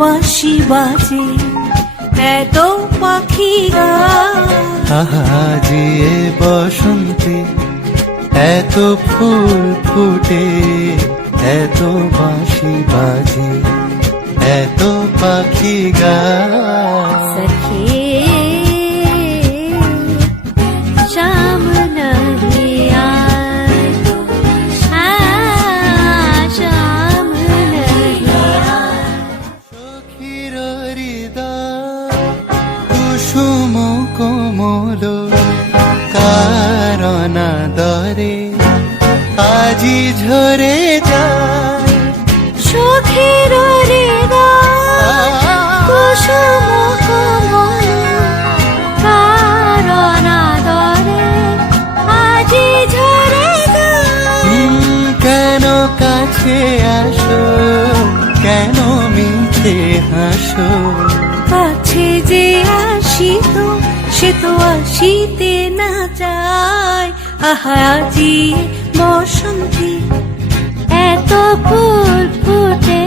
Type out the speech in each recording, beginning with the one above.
বাঁশি বাজে, এত পাখি আজি এ বসন্তে এত ফুল ফুটে, এত বাঁশি বাজে, এত পাখি গায়। सखे शाम नहीं आए, शाम नहीं आए। সখীর হৃদয় কুসুম কোমল, কারণা দরে আজি ঝরে যায়। সখীর হৃদয় কুসুম কোমল, কারণ আদরে আজি ঝরে যায়। কেন কাছে আসো, কেন মিছে হাসো, কাছে যে আসিত সে তো আসিতে না চায়। আহা আজি বসন্তে এত ফুল ফুটে,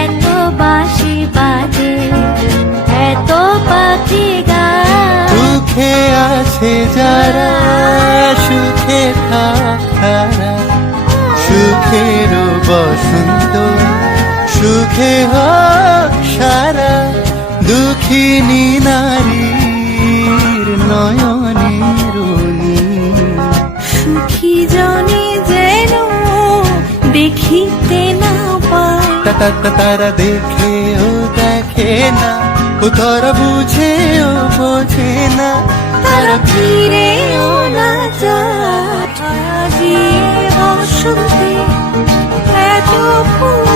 এত বাঁশি বাজে, এত পাখি গায়। সুখে আছে যারা, সুখে থাক তারা, সুখের বসন্ত সুখে হোক সারা। দুঃখিনী নারীর নয়নের নীর, সুখী জনে যেন দেখিতে না পায়। তারা দেখেও দেখে না, ও তারা বুঝেও বোঝে না, তারা ফিরেও না যায়। আজি বসন্তে এত ফুল